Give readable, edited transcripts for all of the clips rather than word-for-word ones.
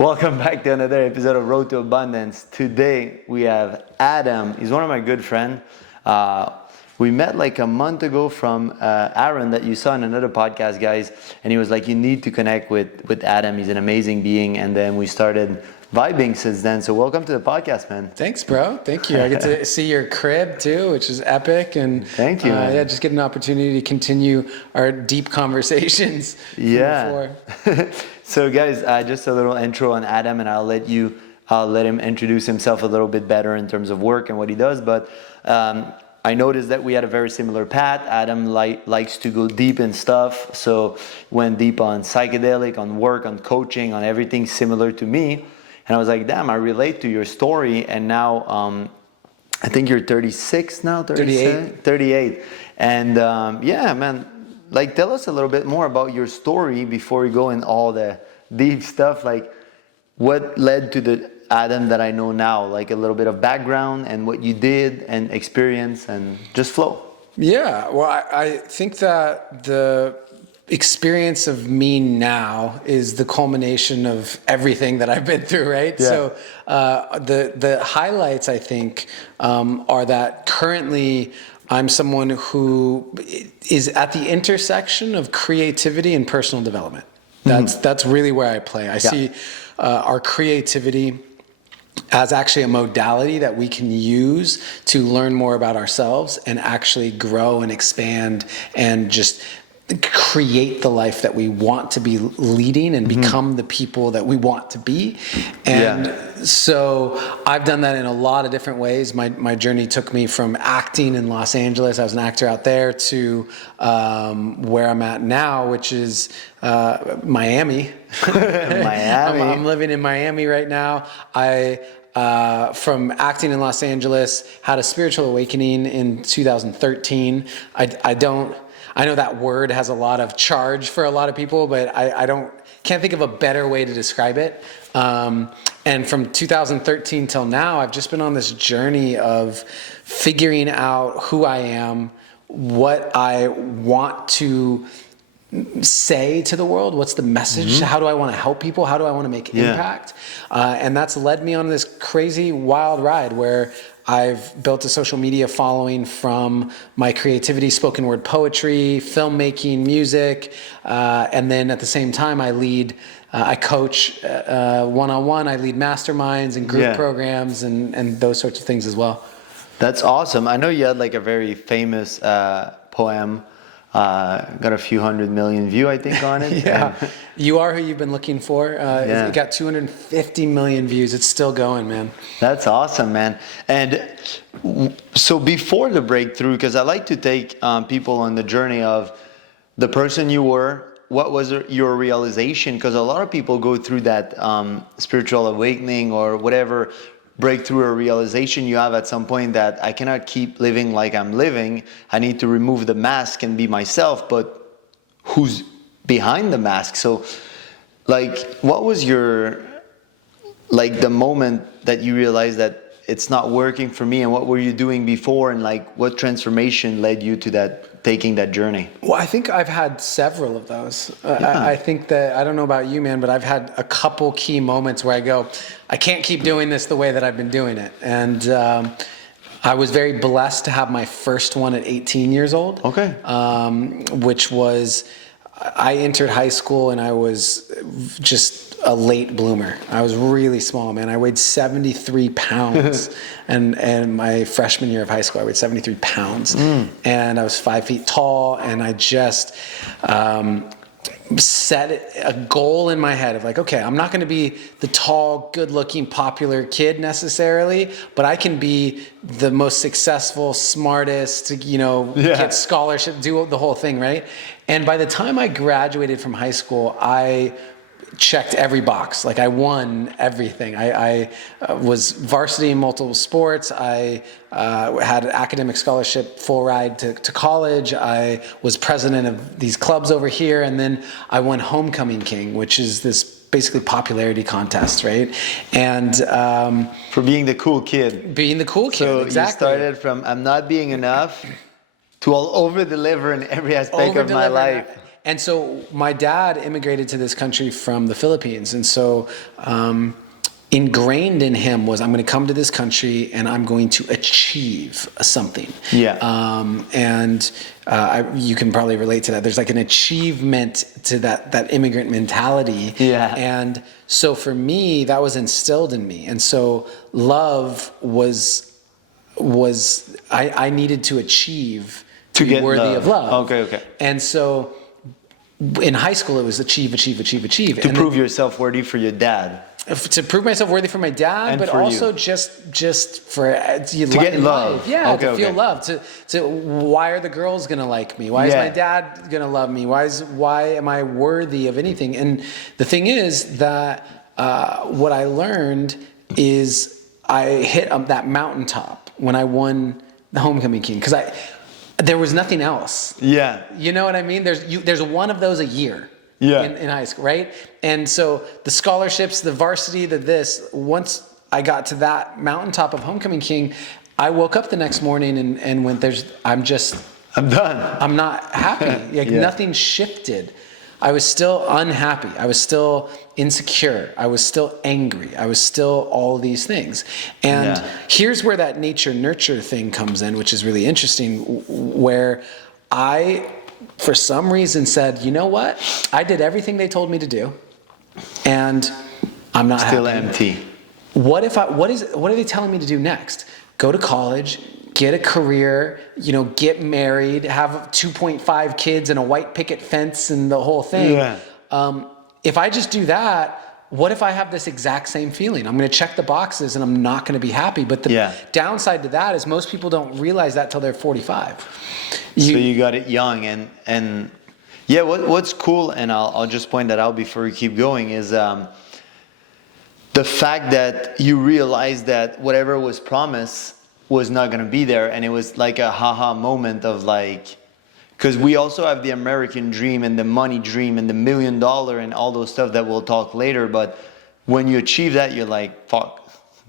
Welcome back to another episode of Road to Abundance. Today we have Adam. He's one of my good friends. We met like a month ago from Aaron that you saw in another podcast, guys. And he was like, you need to connect with Adam. He's an amazing being. And then we started vibing since then. So welcome to the podcast, man. Thanks, bro. Thank you. I get to see your crib too, which is epic. And thank you. Yeah, just get an opportunity to continue our deep conversations. Yeah. So guys, just a little intro on Adam, and I'll let him introduce himself a little bit better in terms of work and what he does. But I noticed that we had a very similar path. Adam likes to go deep in stuff, so went deep on psychedelic, on work, on coaching, on everything similar to me. And I was like, damn, I relate to your story. And now I think you're 36 now, 38. And yeah, man. Like, tell us a little bit more about your story before we go in all the deep stuff. Like, what led to the Adam that I know now? Like, a little bit of background and what you did and experience, and just flow. Yeah, well, I think that the experience of me now is the culmination of everything that I've been through, right? Yeah. So the highlights, I think, are that currently I'm someone who is at the intersection of creativity and personal development. That's really where I play. I see our creativity as actually a modality that we can use to learn more about ourselves and actually grow and expand and just create the life that we want to be leading and become the people that we want to be. And so I've done that in a lot of different ways. My journey took me from acting in Los Angeles, I was an actor out there, to where I'm at now, which is Miami. Miami. I'm living in Miami right now. From acting in Los Angeles, had a spiritual awakening in 2013. I know that word has a lot of charge for a lot of people, but I can't think of a better way to describe it. And from 2013 till now, I've just been on this journey of figuring out who I am, what I want to say to the world, what's the message, how do I want to help people, how do I want to make impact, and that's led me on this crazy wild ride where I've built a social media following from my creativity, spoken word poetry, filmmaking, music, and then at the same time I coach one-on-one, I lead masterminds and group programs and those sorts of things as well. That's awesome. I know you had like a very famous poem, got a few 100 million views, I think, on it. Yeah. You Are Who You've Been Looking For. It got 250 million views. It's still going, man. That's awesome, man. And so before the breakthrough, because I like to take people on the journey of the person you were, what was your realization? Because a lot of people go through that spiritual awakening or whatever breakthrough or realization you have at some point, that I cannot keep living like I'm living. I need to remove the mask and be myself, but who's behind the mask? So like, what was the moment that you realized that it's not working for me, and what were you doing before, and like what transformation led you to taking that journey? Well, I think I've had several of those. I think that, I don't know about you, man, but I've had a couple key moments where I go, I can't keep doing this the way that I've been doing it. And I was very blessed to have my first one at 18 years old. Okay. Which was, I entered high school and I was just a late bloomer. I was really small, man. I weighed 73 pounds. and my freshman year of high school, I weighed 73 pounds. And I was 5 feet tall, and I just set a goal in my head of like, okay, I'm not going to be the tall, good-looking, popular kid necessarily, but I can be the most successful, smartest, get scholarship, do the whole thing, right? And by the time I graduated from high school, I checked every box. Like, I won everything. I was varsity in multiple sports. I had an academic scholarship, full ride to college. I was president of these clubs over here. And then I won Homecoming King, which is this basically popularity contest, right? And for being the cool kid. Being the cool kid, so exactly. You started from I'm not being enough to I'll over-deliver in every aspect of my life. And so my dad immigrated to this country from the Philippines. And so ingrained in him was, I'm going to come to this country and I'm going to achieve something. Yeah. You can probably relate to that. There's like an achievement to that immigrant mentality. Yeah. And so for me, that was instilled in me. And so love was I needed to achieve to be worthy love. of love. Okay. And so in high school, it was achieve. To prove yourself worthy for your dad. To prove myself worthy for my dad, And but for also you. just for to get love. Yeah, Okay, to feel okay. love. To why are the girls gonna like me? Why is my dad gonna love me? Why am I worthy of anything? And the thing is that what I learned is I hit that mountaintop when I won the Homecoming King, because there was nothing else. Yeah. You know what I mean? There's one of those a year. Yeah. In high school, right? And so the scholarships, the varsity, once I got to that mountaintop of Homecoming King, I woke up the next morning and went, I'm done. I'm not happy. Like nothing shifted. I was still unhappy. I was still insecure. I was still angry. I was still all these things. And here's where that nature nurture thing comes in, which is really interesting, where I, for some reason, said, you know what? I did everything they told me to do, and I'm not Still happy. empty. What are they telling me to do next? Go to college, get a career, get married, have 2.5 kids and a white picket fence and the whole thing. Yeah. If I just do that, what if I have this exact same feeling? I'm going to check the boxes and I'm not going to be happy. But the downside to that is most people don't realize that till they're 45. So you got it young, and yeah. What's cool, and I'll just point that out before we keep going, is the fact that you realize that whatever was promised was not going to be there, and it was like a haha moment of like, because we also have the American dream and the money dream and the $1 million and all those stuff that we'll talk later. But when you achieve that, you're like, fuck,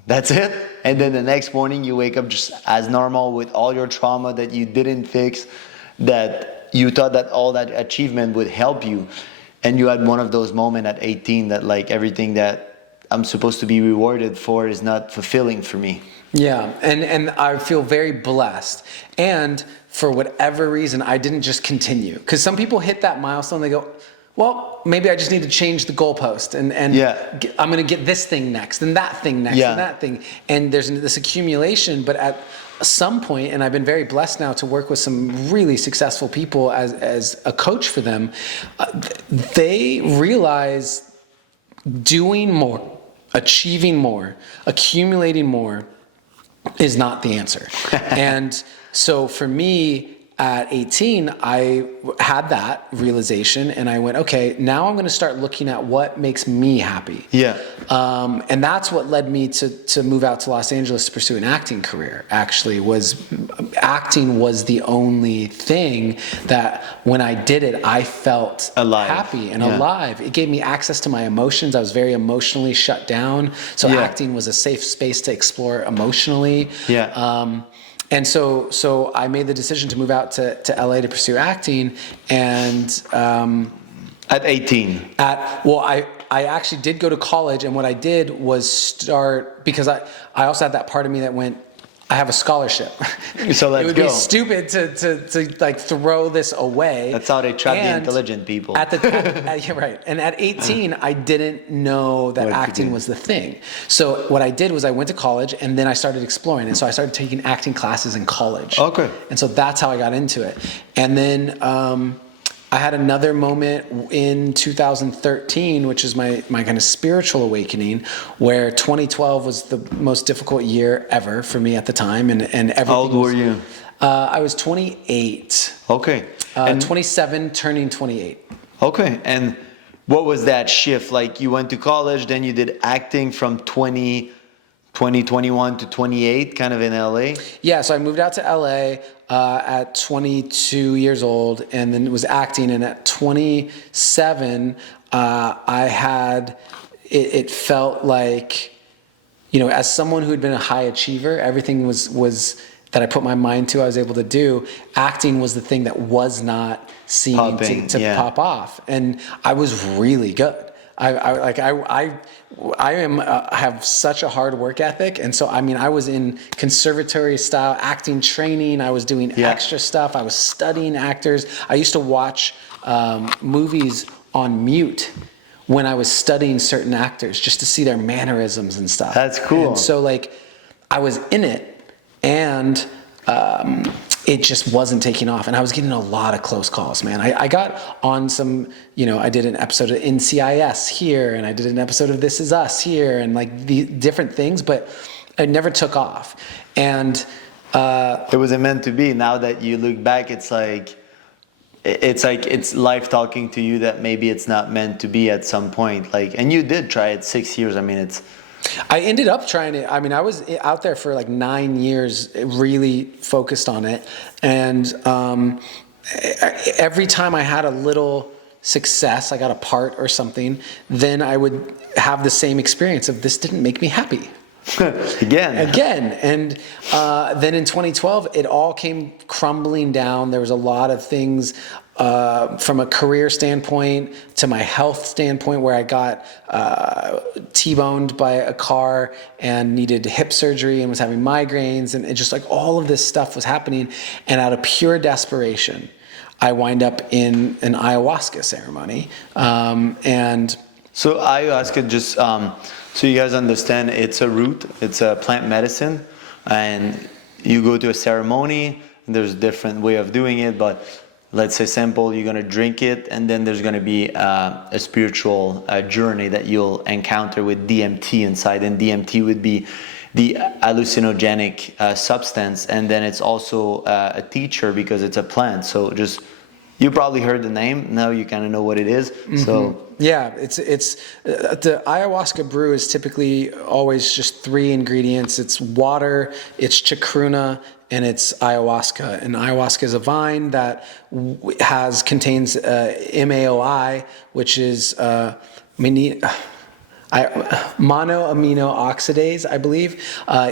that's it. And then the next morning you wake up just as normal with all your trauma that you didn't fix, that you thought that all that achievement would help you. And you had one of those moments at 18 that like everything that I'm supposed to be rewarded for is not fulfilling for me. Yeah, and I feel very blessed. And for whatever reason, I didn't just continue. Because some people hit that milestone, they go, well, maybe I just need to change the goalpost, and I'm going to get this thing next, and that thing next, and that thing. And there's this accumulation, but at some point, and I've been very blessed now to work with some really successful people as a coach for them, they realize doing more, achieving more, accumulating more is not the answer. And so for me, at 18, I had that realization, and I went, okay, now I'm going to start looking at what makes me happy. Yeah. And that's what led me to move out to Los Angeles to pursue an acting career. Actually, acting was the only thing that when I did it, I felt happy and alive. It gave me access to my emotions. I was very emotionally shut down. So acting was a safe space to explore emotionally. Yeah. And so I made the decision to move out to LA to pursue acting, and at 18. I actually did go to college, and what I did was start, because I also had that part of me that went, I have a scholarship. So let's go. It would be stupid to like throw this away. That's how they trap the intelligent people. Yeah, right. And at 18, I didn't know that acting was the thing. So what I did was I went to college, and then I started exploring. And so I started taking acting classes in college. Okay. And so that's how I got into it. And then I had another moment in 2013, which is my kind of spiritual awakening, where 2012 was the most difficult year ever for me at the time, and everything. How old were you? I was 28. Okay. 27, turning 28. Okay. And what was that shift? Like, you went to college, then you did acting from 2021 to 28, kind of in LA? Yeah, so I moved out to LA at 22 years old, and then was acting. And at 27, I had, it felt like, as someone who had been a high achiever, everything was that I put my mind to, I was able to do. Acting was the thing that was not seen to pop off, and I was really good. I have such a hard work ethic, and so I mean, I was in conservatory style acting training. I was doing extra stuff. I was studying actors. I used to watch movies on mute when I was studying certain actors, just to see their mannerisms and stuff. That's cool. And so like, I was in it, and it just wasn't taking off. And I was getting a lot of close calls, man. I got on some, I did an episode of NCIS here, and I did an episode of This Is Us here, and like the different things, but it never took off. And it wasn't meant to be. Now that you look back, it's like it's life talking to you that maybe it's not meant to be at some point. Like, and you did try it 6 years. I mean, I ended up trying it. I mean, I was out there for like 9 years, really focused on it. And every time I had a little success, I got a part or something, then I would have the same experience of, this didn't make me happy. Again. And then in 2012, it all came crumbling down. There was a lot of things from a career standpoint to my health standpoint, where I got T-boned by a car and needed hip surgery and was having migraines, and it just like all of this stuff was happening. And out of pure desperation, I wind up in an ayahuasca ceremony. And so ayahuasca, just so you guys understand, it's a root, it's a plant medicine, and you go to a ceremony, and there's a different way of doing it, but let's say simple, you're going to drink it, and then there's going to be a spiritual journey that you'll encounter with DMT inside, and DMT would be the hallucinogenic substance, and then it's also a teacher because it's a plant. So just, you probably heard the name, now you kind of know what it is. Mm-hmm. So yeah, it's the ayahuasca brew is typically always just 3 ingredients. It's water, it's chacruna, and it's ayahuasca. And ayahuasca is a vine that contains MAOI, which is monoamino oxidase, I believe,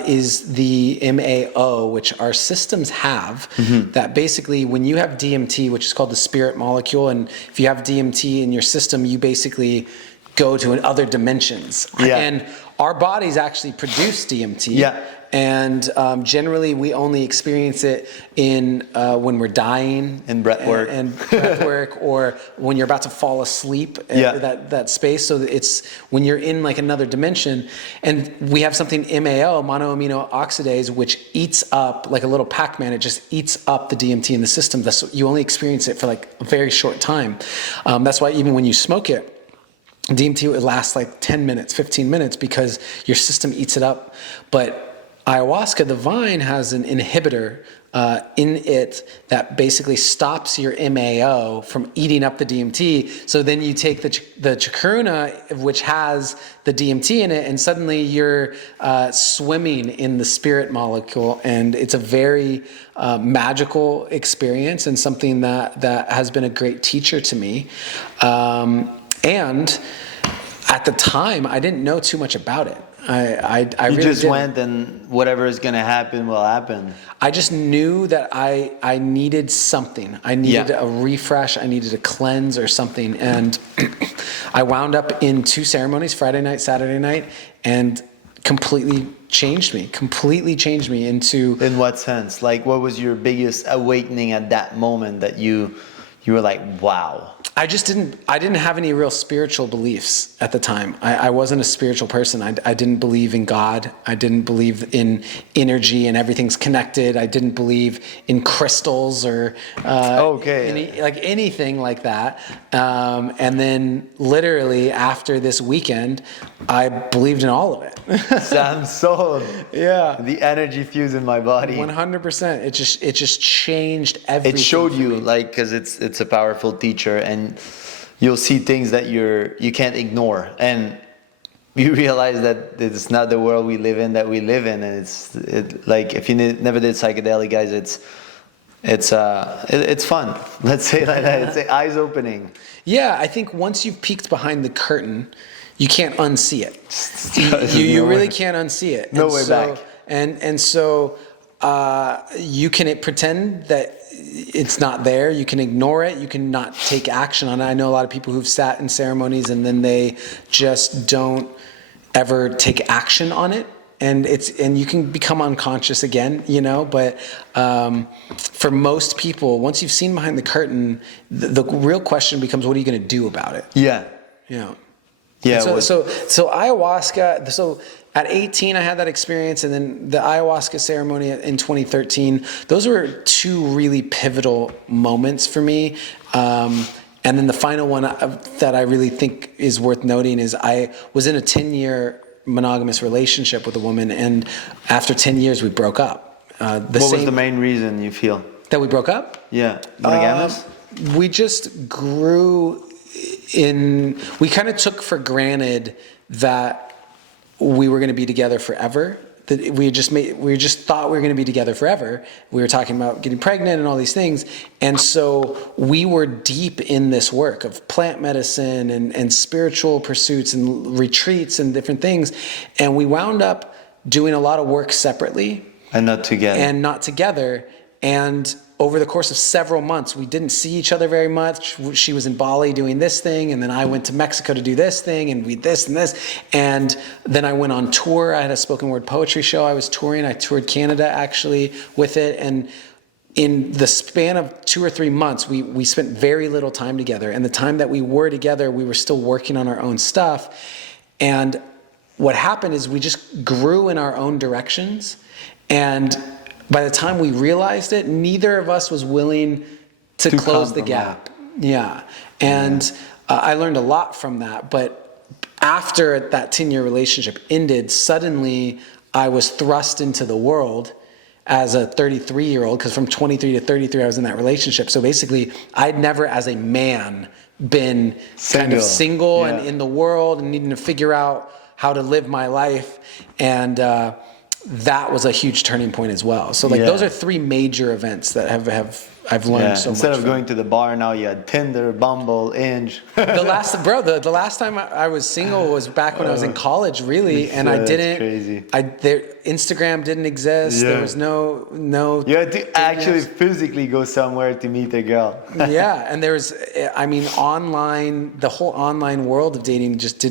is the MAO, which our systems have. Mm-hmm. That basically, when you have DMT, which is called the spirit molecule, and if you have DMT in your system, you basically go to other dimensions. Yeah. And our bodies actually produce DMT. Yeah. And generally, we only experience it in when we're dying, in breath work, and breath work, or when you're about to fall asleep. That space. So it's when you're in like another dimension, and we have something MAO, monoamino oxidase, which eats up like a little Pac-Man. It just eats up the DMT in the system. That's, you only experience it for like a very short time. That's why even when you smoke it, DMT would last like 10 minutes, 15 minutes, because your system eats it up. But ayahuasca, the vine, has an inhibitor in it that basically stops your MAO from eating up the DMT. So then you take the chacruna, which has the DMT in it, and suddenly you're swimming in the spirit molecule. And it's a very magical experience, and something that has been a great teacher to me. And at the time, I didn't know too much about it. I you really just didn't. went, and whatever is going to happen will happen. I just knew that I needed something. I needed a refresh. I needed a cleanse or something. And I wound up in 2 ceremonies, Friday night, Saturday night, and completely changed me into... In what sense? Like, what was your biggest awakening at that moment that you were like, wow? I didn't have any real spiritual beliefs at the time. I wasn't a spiritual person. I didn't believe in God. I didn't believe in energy and everything's connected. I didn't believe in crystals or anything like that. And then literally after this weekend, I believed in all of it. I'm sold. Yeah. The energy fused in my body. 100%. It just changed everything. It showed you, like, because it's a powerful teacher, and you'll see things that you can't ignore, and you realize that it's not the world we live in, and it's like, if you never did psychedelic, guys, it's fun. Let's say like that. It's eyes opening. Yeah, I think once you've peeked behind the curtain, you can't unsee it. You really can't unsee it. No way back. And so you can pretend that it's not there. You can ignore it. You can not take action on it. I know a lot of people who've sat in ceremonies and then they just don't ever take action on it. And you can become unconscious again, but for most people, once you've seen behind the curtain, the real question becomes, what are you going to do about it? Yeah. Yeah. Yeah. So ayahuasca, so at 18, I had that experience, and then the ayahuasca ceremony in 2013, those were two really pivotal moments for me. And then the final one that I really think is worth noting is I was in a 10-year monogamous relationship with a woman, and after 10 years, we broke up. What was the main reason you feel? That we broke up? Yeah. Monogamous? We just grew we kind of took for granted that we were going to be together forever. That we just thought we were going to be together forever. We were talking about getting pregnant and all these things. And so we were deep in this work of plant medicine and spiritual pursuits and retreats and different things. And we wound up doing a lot of work separately. And not together. And over the course of several months, we didn't see each other very much. She was in Bali doing this thing, and then I went to Mexico to do this thing, and we this and this. And then I went on tour. I had a spoken word poetry show I was touring. I toured Canada, actually, with it. And in the span of 2 or 3 months, we spent very little time together. And the time that we were together, we were still working on our own stuff. And what happened is we just grew in our own directions. And by the time we realized it, neither of us was willing to close the gap. Yeah. And I learned a lot from that. But after that 10-year relationship ended, suddenly I was thrust into the world as a 33-year-old, because from 23 to 33, I was in that relationship. So basically, I'd never as a man been kind of single and in the world and needing to figure out how to live my life. And that was a huge turning point as well. So those are 3 major events that I've learned so much. Instead of going to the bar, now you had Tinder, Bumble, Inge. the last time I was single was back when I was in college, really, and I didn't. Crazy. Instagram didn't exist. Yeah. There was no. You had to actually physically go somewhere to meet a girl. Yeah, and there was, online. The whole online world of dating just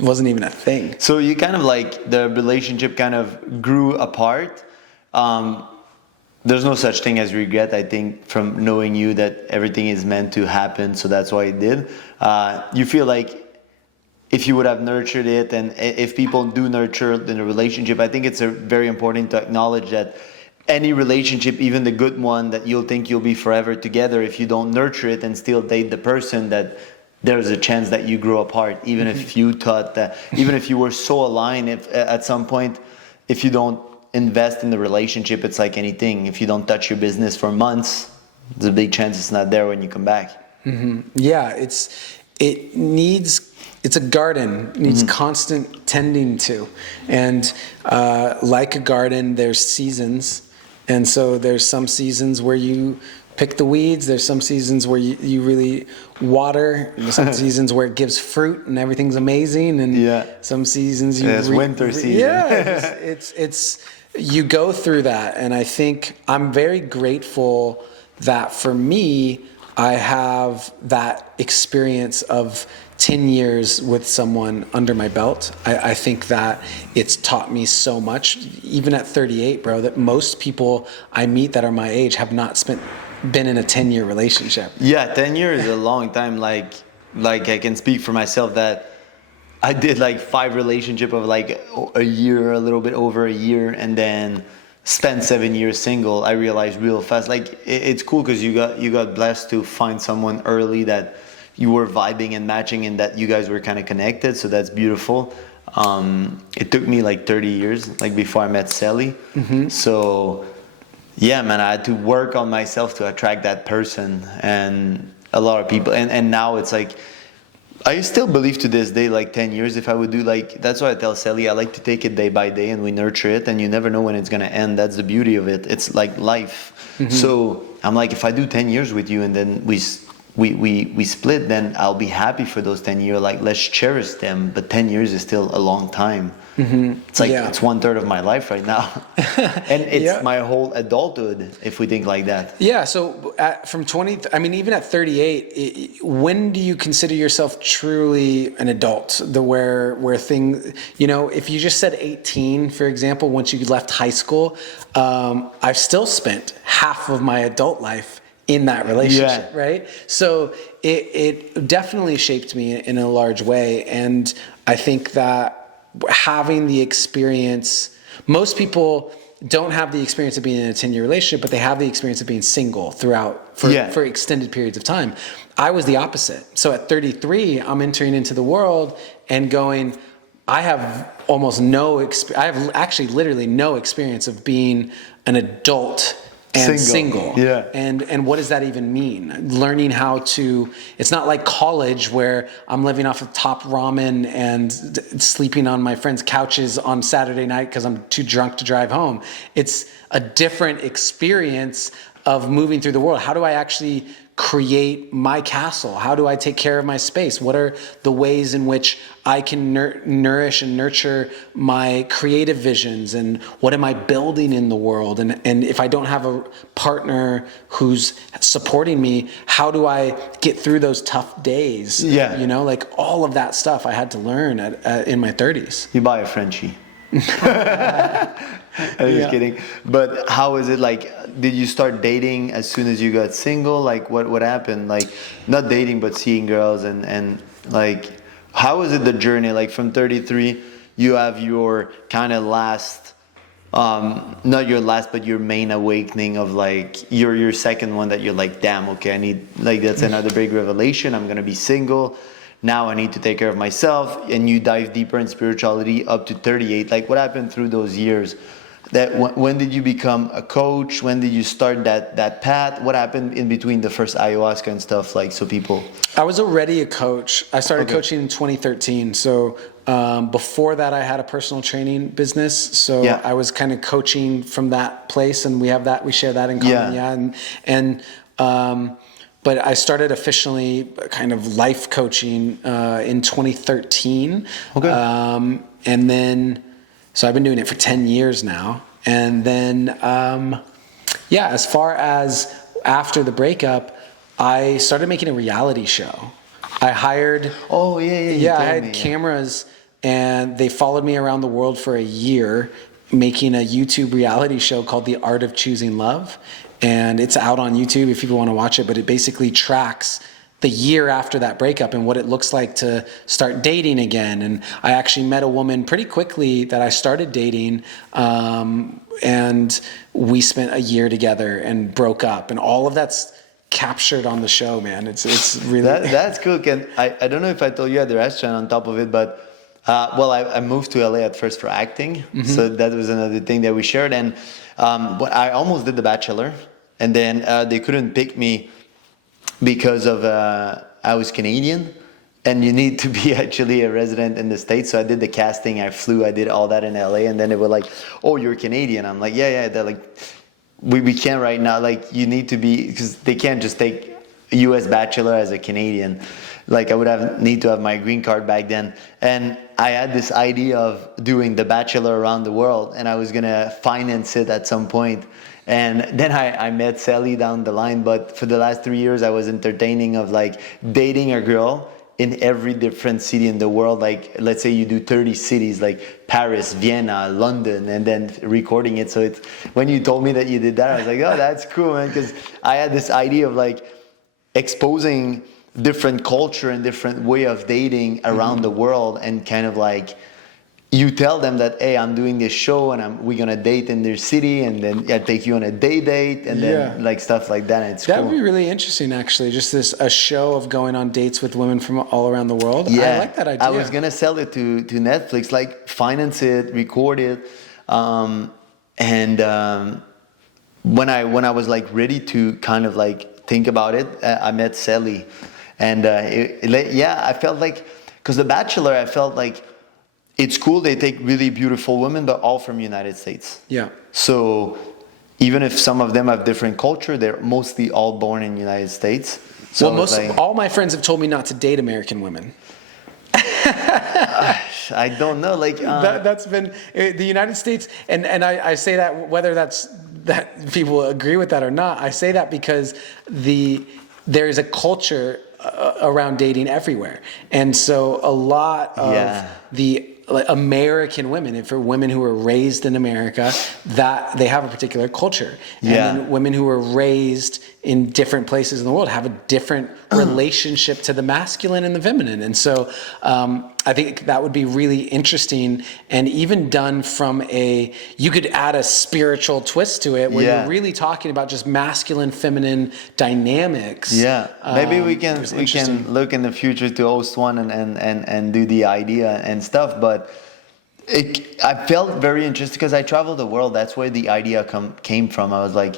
wasn't even a thing. So you kind of the relationship kind of grew apart. There's no such thing as regret, I think, from knowing you that everything is meant to happen. So that's why it did. You feel like if you would have nurtured it, and if people do nurture in a relationship, I think it's very important to acknowledge that any relationship, even the good one that you'll think you'll be forever together, if you don't nurture it and still date the person, that there's a chance that you grow apart, even if you thought that, even if you were so aligned, if at some point, if you don't invest in the relationship, it's like anything. If you don't touch your business for months, there's a big chance it's not there when you come back. Mm-hmm. Yeah, it's a garden. It needs constant tending to. And like a garden, there's seasons. And so there's some seasons where you pick the weeds. There's some seasons where you really water. There's some seasons where it gives fruit and everything's amazing. And some seasons it's winter season. Yeah, it's you go through that. And I think I'm very grateful that for me, I have that experience of 10 years with someone under my belt. I think that it's taught me so much, even at 38, bro, that most people I meet that are my age have not been in a 10-year relationship. Yeah, 10 years is a long time. Like I can speak for myself that I did 5 relationship of a year, a little bit over a year, and then spent 7 years single. I realized real fast, it's cool because you got blessed to find someone early that you were vibing and matching, and that you guys were kind of connected. So that's beautiful. It took me 30 years, before I met Sally. Mm-hmm. So yeah, man, I had to work on myself to attract that person. And a lot of people, and now it's I still believe to this day, 10 years, if I would do that's why I tell Sally, I like to take it day by day and we nurture it, and you never know when it's going to end. That's the beauty of it. It's like life. Mm-hmm. So I'm if I do 10 years with you and then we we split, then I'll be happy for those 10 years. Like, let's cherish them. But 10 years is still a long time. It's like, it's 1/3 of my life right now. And it's my whole adulthood, if we think like that. Yeah. So from 20, I mean, even at 38, when do you consider yourself truly an adult? Where things, you know, if you just said 18, for example, once you left high school, I've still spent half of my adult life in that relationship, right? So it definitely shaped me in a large way. And I think that having the experience, most people don't have the experience of being in a 10-year relationship, but they have the experience of being single throughout for extended periods of time. I was the opposite. So at 33, I'm entering into the world and going, I have almost I have actually literally no experience of being an adult and single. Yeah. And what does that even mean? Learning how to, it's not like college where I'm living off of top ramen and sleeping on my friends' couches on Saturday night because I'm too drunk to drive home. It's a different experience of moving through the world. How do I actually create my castle? How do I take care of my space? What are the ways in which I can nourish and nurture my creative visions? And what am I building in the world? And if I don't have a partner who's supporting me, how do I get through those tough days? Yeah. You know, like all of that stuff I had to learn in my 30s. You buy a Frenchie. I'm just kidding. But how is it like? Did you start dating as soon as you got single? Like what happened? Like not dating, but seeing girls and like how is it the journey? Like from 33, you have your kind of last, not your last, but your main awakening of like your second one that you're like, damn, okay, I need like that's another big revelation. I'm gonna be single. Now I need to take care of myself. And you dive deeper in spirituality up to 38. Like what happened through those years? That when did you become a coach? When did you start that path? What happened in between the first ayahuasca and stuff? Like, so people. I was already a coach. I started coaching in 2013. So before that, I had a personal training business. So I was kind of coaching from that place, and we share that in common. But I started officially kind of life coaching in 2013. Okay. And then. So I've been doing it for 10 years now. And then, as far as after the breakup, I started making a reality show. I hired... Oh, yeah. I had cameras, and they followed me around the world for a year, making a YouTube reality show called The Art of Choosing Love. And it's out on YouTube if people want to watch it, but it basically tracks the year after that breakup and what it looks like to start dating again. And I actually met a woman pretty quickly that I started dating, and we spent a year together and broke up, and all of that's captured on the show, man. It's really... That's cool. And I don't know if I told you at the restaurant on top of it, but I moved to LA at first for acting. So that was another thing that we shared. And but I almost did The Bachelor, and then they couldn't pick me because of I was Canadian, and you need to be actually a resident in the States. So I did the casting, I flew, I did all that in LA, and then they were like, oh, you're Canadian. I'm like, yeah. They're like, we can't right now. Like, you need to be, because they can't just take a US Bachelor as a Canadian. Like, I would need to have my green card back then. And I had this idea of doing The Bachelor around the world, and I was gonna finance it at some point. And then I met Sally down the line, but for the last 3 years, I was entertaining of like dating a girl in every different city in the world. Like, let's say you do 30 cities, like Paris, Vienna, London, and then recording it. So it's, when you told me that you did that, I was like, oh, that's cool, man. Because I had this idea of like exposing different culture and different way of dating around the world, and kind of like, you tell them that, hey, I'm doing this show and we're gonna date in their city, and then I take you on a date, and then like stuff like that. And it's that would be really interesting, actually. Just a show of going on dates with women from all around the world. Yeah, I like that idea. I was gonna sell it to Netflix, like finance it, record it, when I was like ready to kind of like think about it, I met Sally, and I felt like, because The Bachelor, I felt like, it's cool, they take really beautiful women, but all from United States. Yeah. So even if some of them have different culture, they're mostly all born in United States. So well, it's like, all my friends have told me not to date American women. I don't know, like That's been the United States, and I say that whether that people agree with that or not. I say that because there is a culture around dating everywhere, and so a lot of the American women, and for women who are raised in America, that they have a particular culture, and then women who are raised in different places in the world have a different relationship to the masculine and the feminine, and so I think that would be really interesting, and even done from you could add a spiritual twist to it, where you're really talking about just masculine, feminine dynamics. Yeah, maybe we can look in the future to host one and do the idea and stuff. But I felt very interested because I traveled the world. That's where the idea came from. I was like,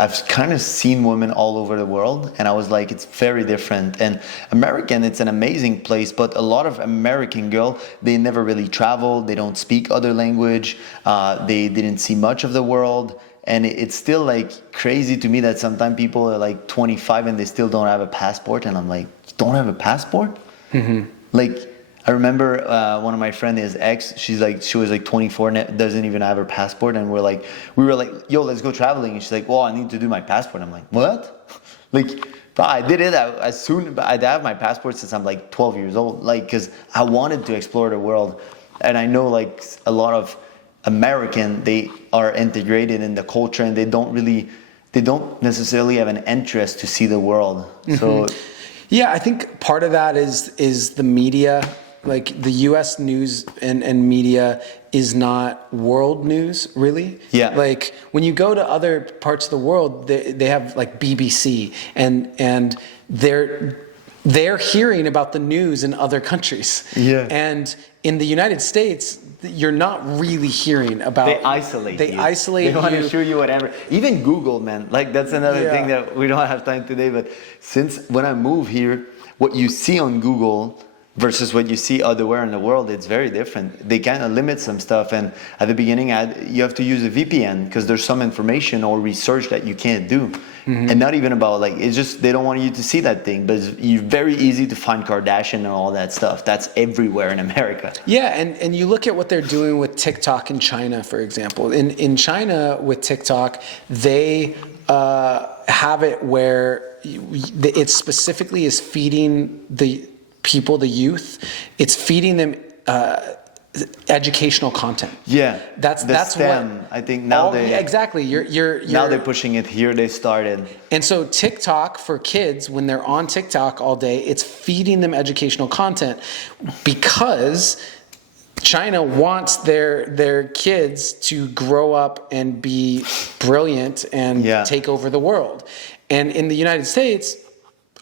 I've kind of seen women all over the world, and I was like, it's very different. And American, it's an amazing place, but a lot of American girls, they never really travel. They don't speak other language. They didn't see much of the world. And it's still like crazy to me that sometimes people are like 25 and they still don't have a passport. And I'm like, you don't have a passport? Mm-hmm. Like, I remember one of my friends, his ex, she was like 24 and doesn't even have her passport. And we were like, yo, let's go traveling. And she's like, well, I need to do my passport. I'm like, what? Like, I did it I have my passport since I'm like 12 years old. Like, because I wanted to explore the world. And I know like a lot of American, they are integrated in the culture and they don't necessarily have an interest to see the world. Mm-hmm. So yeah, I think part of that is the media. Like the U.S. news and media is not world news, really. Yeah. Like when you go to other parts of the world, they have like BBC and they're hearing about the news in other countries. Yeah. And in the United States, you're not really hearing about. They isolate you. They want to show you whatever. Even Google, man. Like that's another thing that we don't have time today. But since when I moved here, what you see on Google versus what you see otherwhere in the world, it's very different. They kind of limit some stuff. And at the beginning, you have to use a VPN because there's some information or research that you can't do. Mm-hmm. And not even about like, it's just, they don't want you to see that thing. But it's very easy to find Kardashian and all that stuff. That's everywhere in America. Yeah, and you look at what they're doing with TikTok in China, for example. In China with TikTok, they have it where it specifically is feeding the people, the youth, it's feeding them educational content. Yeah, that's STEM. what I think now exactly. You're now they're pushing it here. They started, and so TikTok for kids, when they're on TikTok all day, it's feeding them educational content because China wants their kids to grow up and be brilliant and take over the world. And in the United States,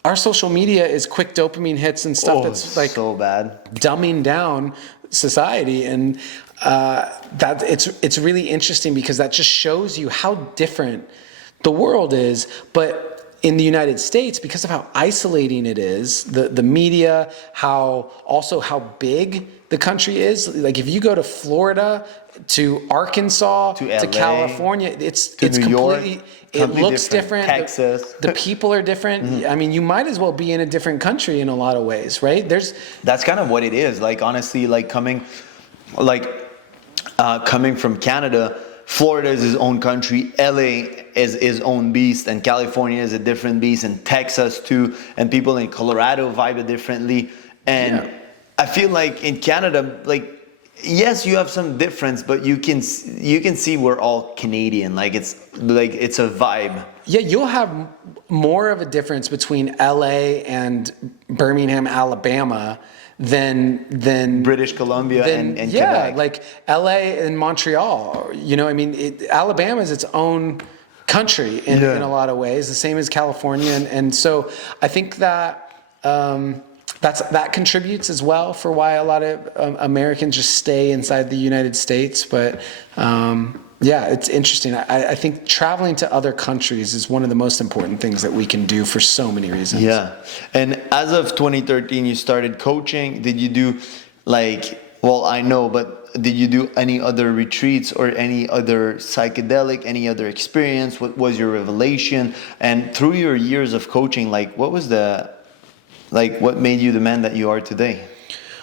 our social media is quick dopamine hits and stuff that's like so bad, dumbing down society, and that it's really interesting because that just shows you how different the world is. But in the United States, because of how isolating it is, the media, how big the country is. Like if you go to Florida, to Arkansas, to California, it's completely. It looks different. Texas. The people are different. Mm-hmm. I mean, you might as well be in a different country in a lot of ways, right? That's kind of what it is. Like honestly, like coming from Canada, Florida is his own country, LA is his own beast, and California is a different beast, and Texas too, and people in Colorado vibe it differently. And I feel like in Canada, like yes, you have some difference, but you can see we're all Canadian. Like it's a vibe. Yeah, you'll have more of a difference between LA and Birmingham, Alabama than British Columbia and Quebec. Like LA and Montreal. You know, I mean, Alabama is its own country in a lot of ways, the same as California, and so I think that. That contributes as well for why a lot of Americans just stay inside the United States. But it's interesting. I think traveling to other countries is one of the most important things that we can do for so many reasons. Yeah. And as of 2013, you started coaching. Did you do Well, I know, but did you do any other retreats or any other psychedelic, any other experience? What was your revelation? And through your years of coaching, like what made you the man that you are today?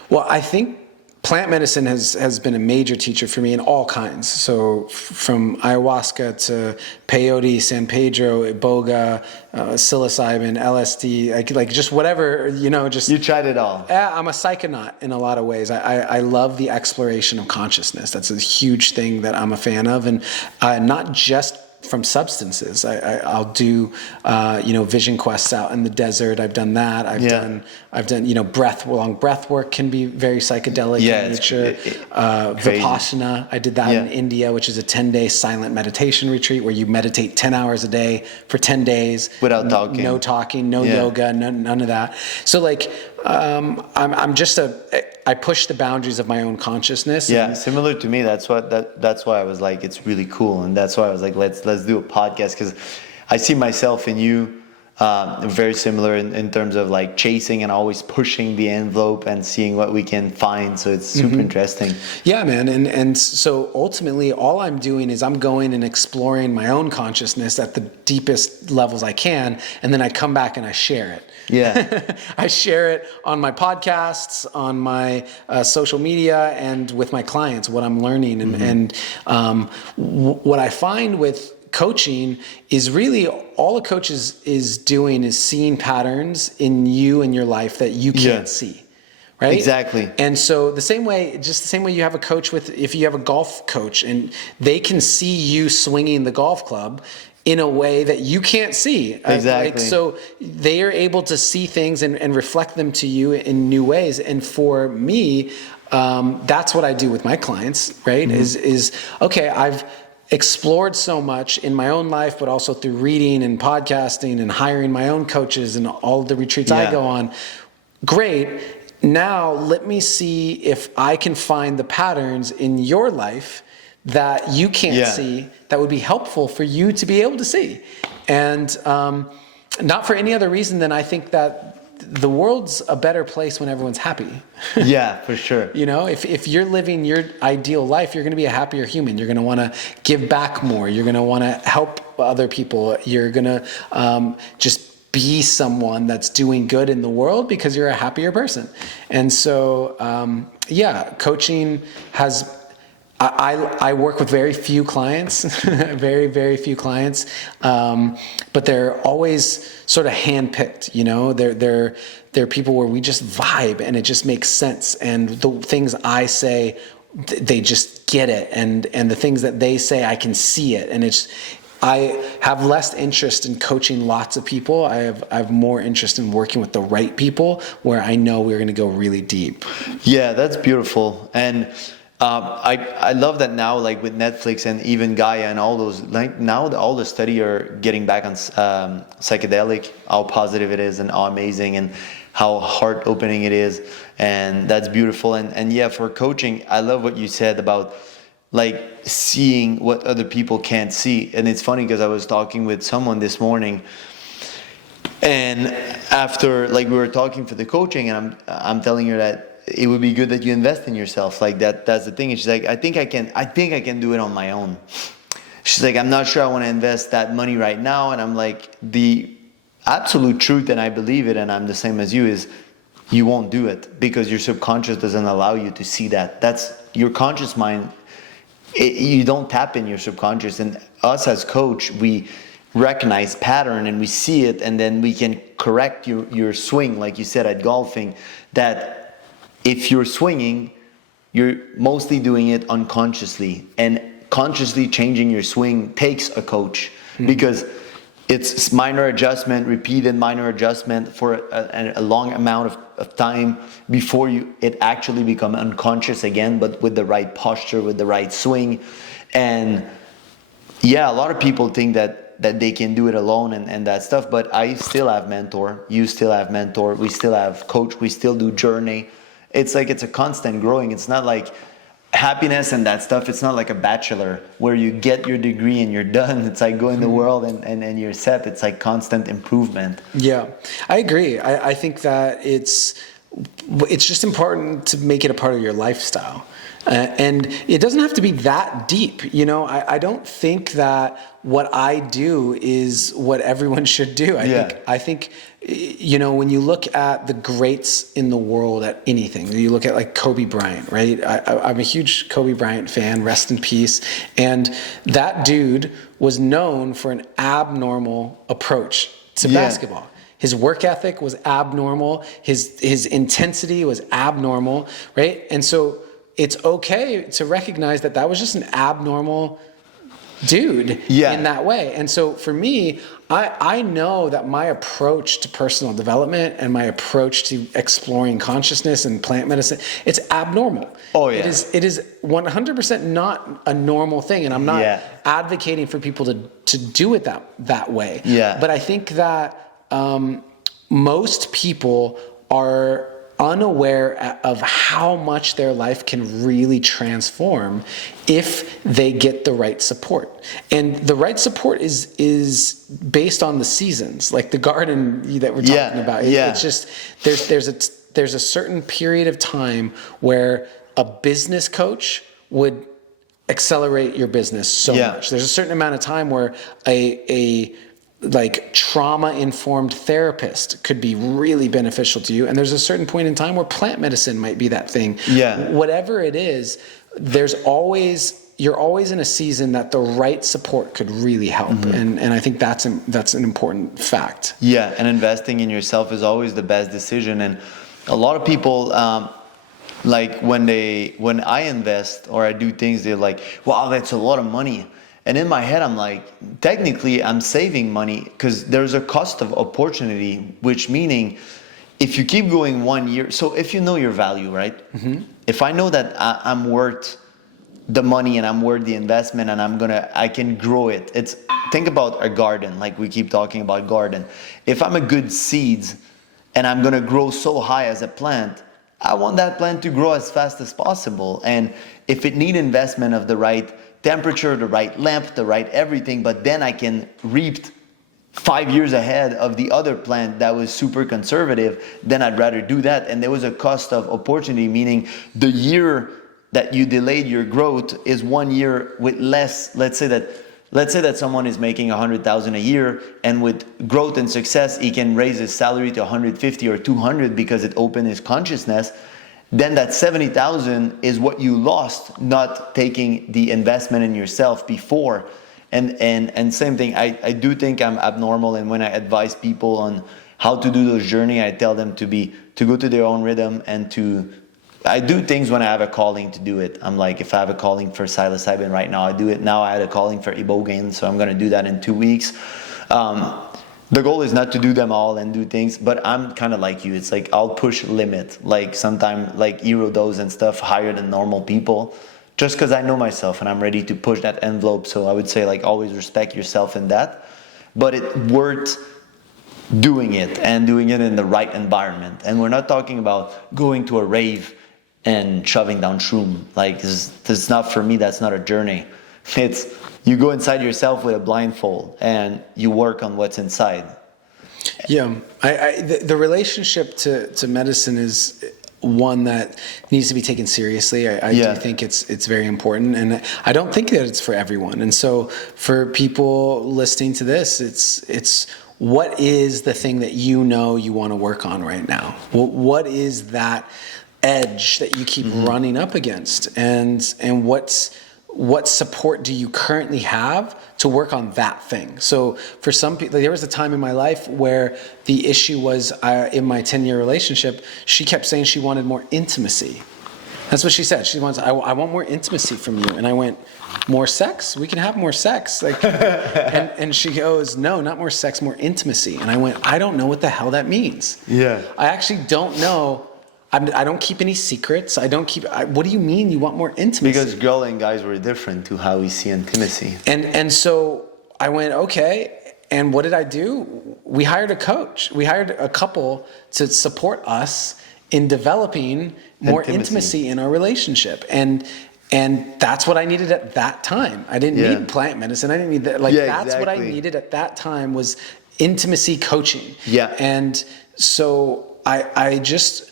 Well, I think plant medicine has been a major teacher for me in all kinds. So from ayahuasca to peyote, San Pedro, iboga, psilocybin, LSD, like just whatever, just... You tried it all. I'm a psychonaut in a lot of ways. I love the exploration of consciousness. That's a huge thing that I'm a fan of. And not just from substances. I'll do, vision quests out in the desert. I've done that. I've done, long breath work can be very psychedelic in nature. Vipassana. I did that in India, which is a 10-day silent meditation retreat where you meditate 10 hours a day for 10 days. Without talking. No talking, no yoga, none of that. So I push the boundaries of my own consciousness. Yeah, similar to me. That's why I was like, it's really cool, and that's why I was like, let's do a podcast, because I see myself in you very similar in terms of like chasing and always pushing the envelope and seeing what we can find. So it's super interesting. Yeah, man. And so ultimately all I'm doing is I'm going and exploring my own consciousness at the deepest levels I can. And then I come back and I share it. Yeah. I share it on my podcasts, on my social media, and with my clients, what I'm learning. And what I find with coaching is really all a coach is doing is seeing patterns in you and your life that you can't see. Right? Exactly. And so the same way you have a coach if you have a golf coach and they can see you swinging the golf club in a way that you can't see. Exactly. So they are able to see things and reflect them to you in new ways. And for me, that's what I do with my clients, right? Is okay, I've explored so much in my own life, but also through reading and podcasting and hiring my own coaches and all of the retreats I go on. Great. Now let me see if I can find the patterns in your life that you can't see that would be helpful for you to be able to see. And not for any other reason than I think that the world's a better place when everyone's happy. Yeah, for sure. If you're living your ideal life, you're going to be a happier human. You're going to want to give back more. You're going to want to help other people. You're going to just be someone that's doing good in the world because you're a happier person. And so, coaching has... I work with very few clients, very, very few clients, but they're always sort of handpicked, They're people where we just vibe and it just makes sense. And the things I say, they just get it. And the things that they say, I can see it. And I have less interest in coaching lots of people. I have more interest in working with the right people where I know we're going to go really deep. Yeah, that's beautiful. And I love that now, like with Netflix and even Gaia and all those, like now all the study are getting back on psychedelic, how positive it is and how amazing and how heart opening it is. And that's beautiful. And yeah, for coaching, I love what you said about like seeing what other people can't see. And it's funny because I was talking with someone this morning, and after like we were talking for the coaching, and I'm telling her that it would be good that you invest in yourself. Like that's the thing. And she's like, I think I can do it on my own. She's like, I'm not sure I want to invest that money right now. And I'm like, the absolute truth, and I believe it, and I'm the same as you, is you won't do it because your subconscious doesn't allow you to see that. That's your conscious mind. You don't tap in your subconscious. And us as coach, we recognize pattern and we see it, and then we can correct your swing, like you said at golfing, that if you're swinging, you're mostly doing it unconsciously, and consciously changing your swing takes a coach because it's minor adjustment, repeated minor adjustment for a long amount of time before it actually become unconscious again, but with the right posture, with the right swing. And yeah, a lot of people think that they can do it alone and that stuff, but I still have mentor, you still have mentor, we still have coach, we still do journey. It's like it's a constant growing. It's not like happiness and that stuff. It's not like a bachelor where you get your degree and you're done. It's like go in the world and you're set. It's like constant improvement. Yeah, I agree. I think that it's it's just important to make it a part of your lifestyle. And it doesn't have to be that deep. You know, I don't think that what I do is what everyone should do. I think, you know, when you look at the greats in the world at anything, you look at like Kobe Bryant, right? I'm a huge Kobe Bryant fan, rest in peace. And that dude was known for an abnormal approach to basketball. His work ethic was abnormal. His intensity was abnormal, right? And so it's okay to recognize that that was just an abnormal dude in that way. And so for me, I know that my approach to personal development and my approach to exploring consciousness and plant medicine, it's abnormal. Oh yeah. It is 100% not a normal thing. And I'm not advocating for people to do it that way. Yeah. But I think that most people are unaware of how much their life can really transform if they get the right support. And the right support is based on the seasons, like the garden that we're talking about. It's just there's a certain period of time where a business coach would accelerate your business so much. There's a certain amount of time where a like trauma-informed therapist could be really beneficial to you. And there's a certain point in time where plant medicine might be that thing. Yeah. Whatever it is, you're always in a season that the right support could really help. Mm-hmm. And I think that's an important fact. Yeah. And investing in yourself is always the best decision. And a lot of people, like when I invest or I do things, they're like, wow, that's a lot of money. And in my head, I'm like, technically, I'm saving money because there's a cost of opportunity, which meaning if you keep going 1 year, so if you know your value, right? Mm-hmm. If I know that I'm worth the money and I'm worth the investment and I can grow it. Think about a garden, like we keep talking about garden. If I'm a good seed and I'm going to grow so high as a plant, I want that plant to grow as fast as possible. And if it need investment of the right temperature, the right lamp, the right everything, but then I can reap 5 years ahead of the other plant that was super conservative, then I'd rather do that. And there was a cost of opportunity, meaning the year that you delayed your growth is 1 year with less. Let's say that someone is making 100,000 a year, and with growth and success, he can raise his salary to 150 or 200 because it opened his consciousness. Then that 70,000 is what you lost not taking the investment in yourself before. And same thing, I do think I'm abnormal, and when I advise people on how to do those journey, I tell them to go to their own rhythm and I do things when I have a calling to do it. I'm like, if I have a calling for psilocybin right now, I do it. Now I had a calling for ibogaine, so I'm going to do that in 2 weeks. The goal is not to do them all and do things, but I'm kind of like you. It's like I'll push limit, like sometimes like hero dose and stuff higher than normal people, just because I know myself and I'm ready to push that envelope. So I would say like always respect yourself in that, but it's worth doing it and doing it in the right environment. And we're not talking about going to a rave and shoving down shroom. Like this is not for me. That's not a journey. It's you go inside yourself with a blindfold and you work on what's inside. Yeah, the relationship to medicine is one that needs to be taken seriously. I do think it's very important, and I don't think that it's for everyone. And so for people listening to this, it's what is the thing that you want to work on right now? What is that edge that you keep running up against, and what support do you currently have to work on that thing? So for some people, there was a time in my life where the issue was in my 10-year relationship, she kept saying she wanted more intimacy. That's what she said. She wants, I want more intimacy from you. And I went, more sex? We can have more sex. Like, and she goes, no, not more sex, more intimacy. And I went, I don't know what the hell that means. Yeah. I actually don't know. I don't keep any secrets. What do you mean you want more intimacy? Because girl and guys were different to how we see intimacy. And so I went, okay. And what did I do? We hired a coach. We hired a couple to support us in developing more intimacy in our relationship. And that's what I needed at that time. I didn't need plant medicine. I didn't need that. That's what I needed at that time was intimacy coaching. Yeah. And so I just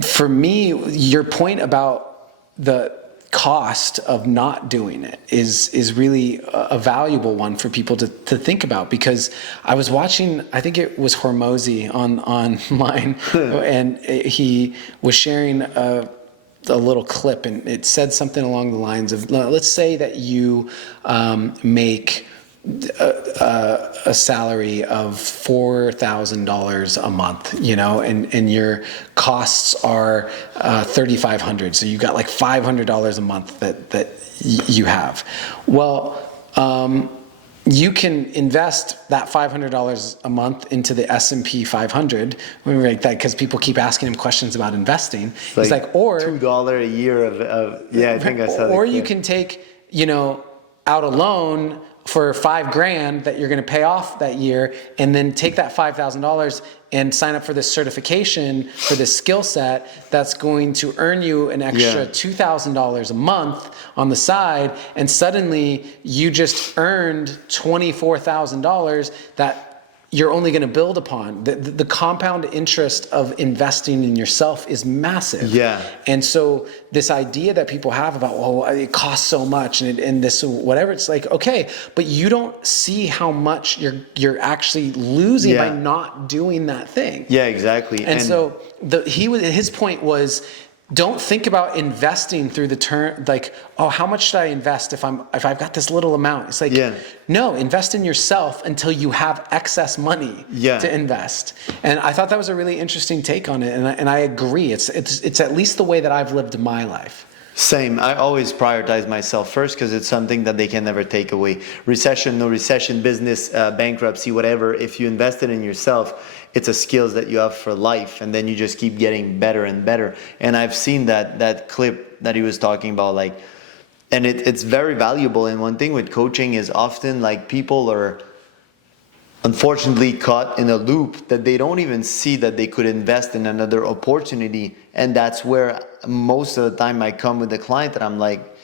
for me, your point about the cost of not doing it is really a valuable one for people to think about, because I was watching, I think it was Hormozy online and he was sharing a little clip, and it said something along the lines of, let's say that you make a salary of $4,000 a month, and your costs are $3,500. So you got like $500 a month that you have. Well, you can invest that $500 a month into the S&P 500. We like that because people keep asking him questions about investing. He's like, or $2 a year of yeah, I think I saw that. Or you can take, out a loan for $5,000 that you're going to pay off that year, and then take that $5,000 and sign up for this certification for this skill set that's going to earn you an extra $2,000 a month on the side, and suddenly you just earned $24,000 that you're only going to build upon. The compound interest of investing in yourself is massive. Yeah. And so this idea that people have about, well, it costs so much and this, whatever, it's like, okay, but you don't see how much you're actually losing by not doing that thing. Yeah, exactly. And so his point was, don't think about investing through the term, like, oh, how much should I invest if I've got this little amount? It's like, no, invest in yourself until you have excess money to invest. And I thought that was a really interesting take on it, and I agree. It's at least the way that I've lived my life. Same. I always prioritize myself first because it's something that they can never take away. Recession, no recession, business, bankruptcy, whatever. If you invested in yourself, it's a skills that you have for life, and then you just keep getting better and better. And I've seen that clip that he was talking about, like, and it's very valuable. And one thing with coaching is often like people are unfortunately caught in a loop that they don't even see that they could invest in another opportunity. And that's where most of the time I come with the client and I'm like,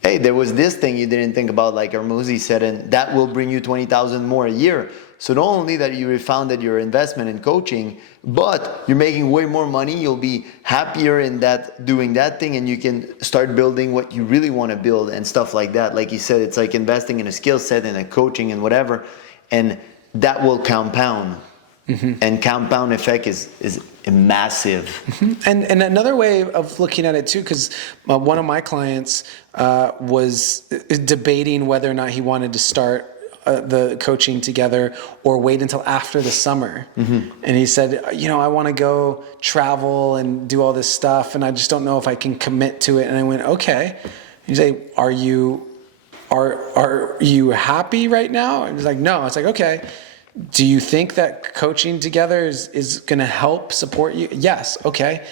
hey, there was this thing you didn't think about, like Hormozy said, and that will bring you 20,000 more a year. So not only that you refounded your investment in coaching, but you're making way more money, you'll be happier in that, doing that thing, and you can start building what you really want to build and stuff like that. Like you said, it's like investing in a skill set and a coaching and whatever, and that will compound. Mm-hmm. And compound effect is massive. Mm-hmm. And another way of looking at it too, because one of my clients was debating whether or not he wanted to start the coaching together or wait until after the summer. Mm-hmm. And he said, I want to go travel and do all this stuff, and I just don't know if I can commit to it. And I went, okay. He's like, are you happy right now? And he's like, no. I was like, okay. Do you think that coaching together is going to help support you? Yes. Okay.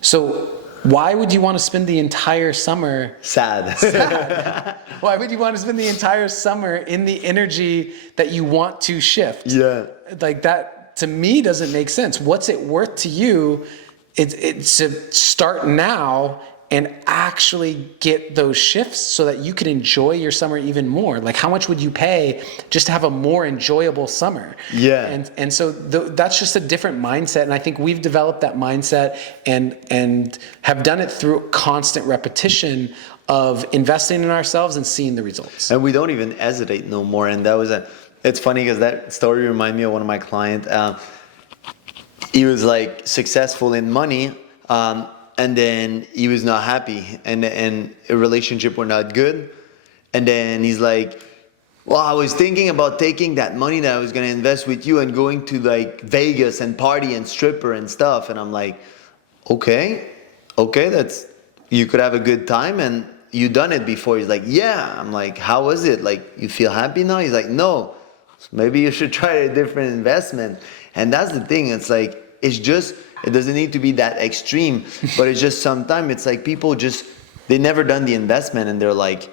So why would you want to spend the entire summer sad? Why would you want to spend the entire summer in the energy that you want to shift? Yeah. Like that, to me, doesn't make sense. What's it worth to you? It's to start now and actually get those shifts so that you can enjoy your summer even more. Like, how much would you pay just to have a more enjoyable summer? Yeah. And so that's just a different mindset. And I think we've developed that mindset and have done it through constant repetition of investing in ourselves and seeing the results. And we don't even hesitate no more. And that was it's funny because that story reminded me of one of my clients. He was like successful in money, and then he was not happy, and a relationship were not good. And then he's like, well, I was thinking about taking that money that I was going to invest with you and going to like Vegas and party and stripper and stuff. And I'm like, okay, that's, you could have a good time, and you done it before. He's like, yeah. I'm like, how was it? Like, you feel happy now? He's like, no. So maybe you should try a different investment. And that's the thing. It's like, it's just, it doesn't need to be that extreme, but it's just sometimes it's like people they never done the investment and they're like,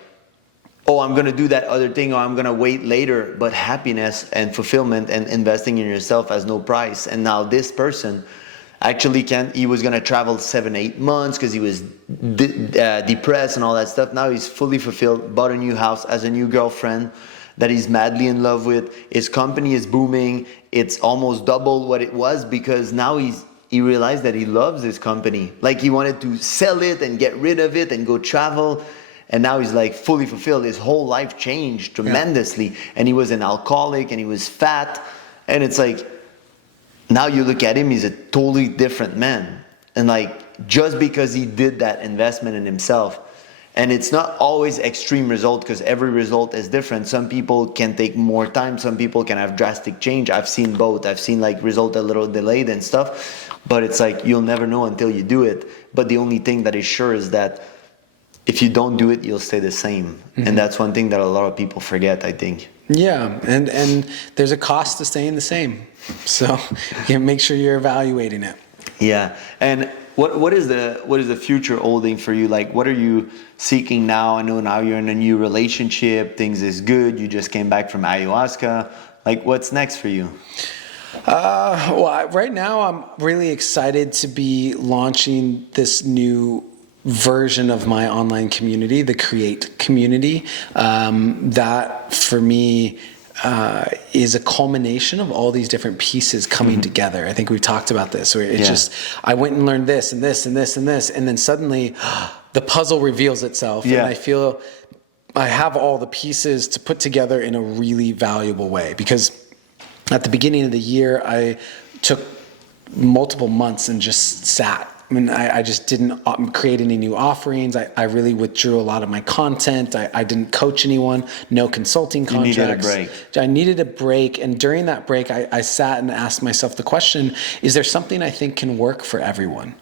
oh, I'm going to do that other thing, or I'm going to wait later. But happiness and fulfillment and investing in yourself has no price. And now this person actually he was going to travel 7-8 months because he was depressed and all that stuff. Now he's fully fulfilled, bought a new house, has a new girlfriend that he's madly in love with. His company is booming. It's almost double what it was because now he realized that he loves his company. Like he wanted to sell it and get rid of it and go travel. And now he's like fully fulfilled. His whole life changed tremendously. And he was an alcoholic and he was fat. And it's like, now you look at him, he's a totally different man. And like, just because he did that investment in himself. And it's not always extreme result, because every result is different. Some people can take more time. Some people can have drastic change. I've seen both. I've seen like result a little delayed and stuff. But it's like, you'll never know until you do it. But the only thing that is sure is that if you don't do it, you'll stay the same. And that's one thing that a lot of people forget, I think. Yeah, and there's a cost to staying the same. So you make sure you're evaluating it. Yeah. And what is the future holding for you? Like, what are you seeking now? I know now you're in a new relationship. Things is good. You just came back from ayahuasca. Like, what's next for you? Right now I'm really excited to be launching this new version of my online community, the Create community. That for me is a culmination of all these different pieces coming together. I think we've talked about this, where it's just, I went and learned this and this and this and this, and then suddenly the puzzle reveals itself. And I feel I have all the pieces to put together in a really valuable way, because at the beginning of the year, I took multiple months and just sat. I mean, I just didn't create any new offerings. I really withdrew a lot of my content. I didn't coach anyone, no consulting contracts. You needed a break. I needed a break. And during that break, I sat and asked myself the question, is there something I think can work for everyone?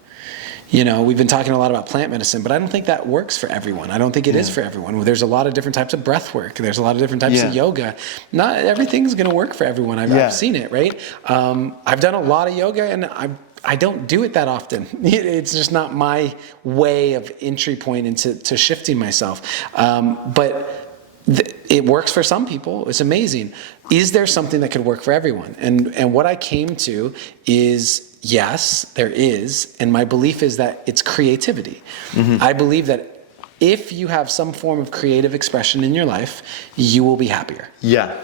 You know, we've been talking a lot about plant medicine, but I don't think that works for everyone. I don't think it is for everyone. There's a lot of different types of breath work. There's a lot of different types of yoga. Not everything's going to work for everyone. I've seen it, right? I've done a lot of yoga, and I don't do it that often. It's just not my way of entry point into shifting myself. But it works for some people. It's amazing. Is there something that could work for everyone? And what I came to is, yes, there is. And my belief is that it's creativity. I believe that if you have some form of creative expression in your life, you will be happier. Yeah.